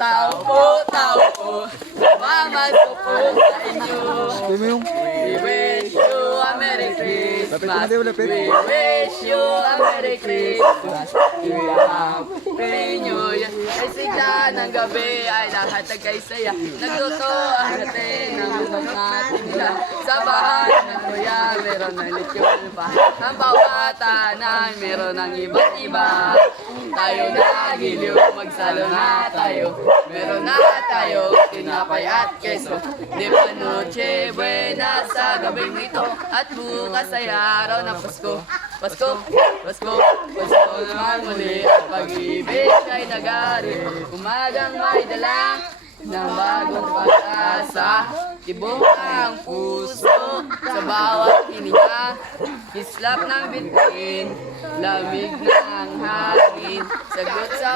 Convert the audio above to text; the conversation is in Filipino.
tao po, mamaso po sa inyo. We wish you a Merry Christmas. We wish you a Merry Christmas. We Happy New Year. Ay sigla ng gabi ay lahat nagkaisaya. Nagluto ang natin ng mga tinda. Sa bahay ng kuya, meron ng lechon pa. Ang bawat tahanan, meron ng iba't iba. Tayo na giliw, magsalo na tayo. Meron na tayo, tinapay at keso. Di ba noche buena sa gabing ito. At bukas ay araw ng Pasko. Pasko, Pasko, Pasko naman muli. At pag-ibig ay nagari. Umagang may dala ng bagong pag-asa. Tibok ang puso sa bawat hininga. Islap ng bituin, lamig ng hangin. Sagot sa